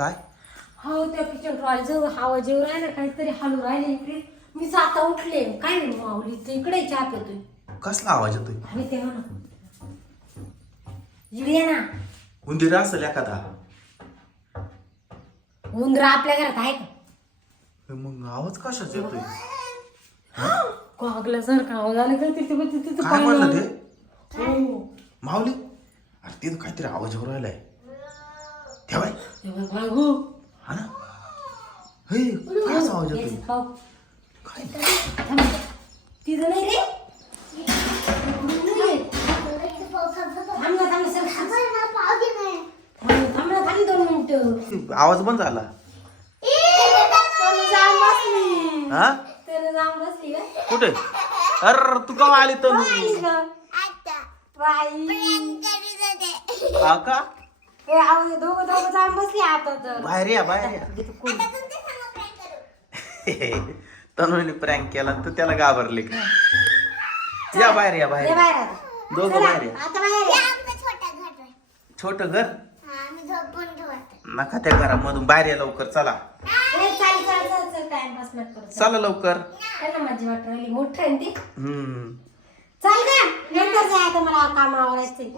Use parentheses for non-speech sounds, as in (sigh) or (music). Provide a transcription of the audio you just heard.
काय? हो त्या किचन ट्रॉली जवळ हवा जेव राहिला काहीतरी हलू राहिले इकडे. मी आता उठले. काय नाही माऊली तर इकडे चहा पितोय. कसला आवाज येतोय? आणि तेव्हा ना. इकडे ये ना. उंदीर असेल एखादा. उंदरा आपल्या घरात आहे का? हे मग आवाज कशाच येतोय? कोगल्यासारखं आवाज आला का तिथे? पण तिथे काय म्हणलं. ते. माऊली अरे तिथं काहीतरी आवाज येऊ राहिलाय ठेवाय. हो? हा ना? हे काय असा आवाज येतोय? खाऊ. काय? थांब. तिथं नाही रे. आवाज बंद झाला. हा? कुठे? अर तू का आली तर. हा का? आवाज दोघं दोघं जाऊन बसली आता तर बाहेर या बाहेर या. इथं कोण? (laughs) तनुने प्रँक केला तर त्याला घाबरले का? या बाहेर या बाहेर बाहेर आता. दोघं चला, बाहेर या. आता बाहेर या. छोट घर नका त्या घरामधून बाहेर या लवकर चला. ए, चाल, चाल, चाल, चाल, टाइमपास नको करू. चला लवकर. त्यांना माझी वाट राहिली. मोठं आहे ना ते. हम्म. चाल का नंतर जाय आता मला काम आवडायचंय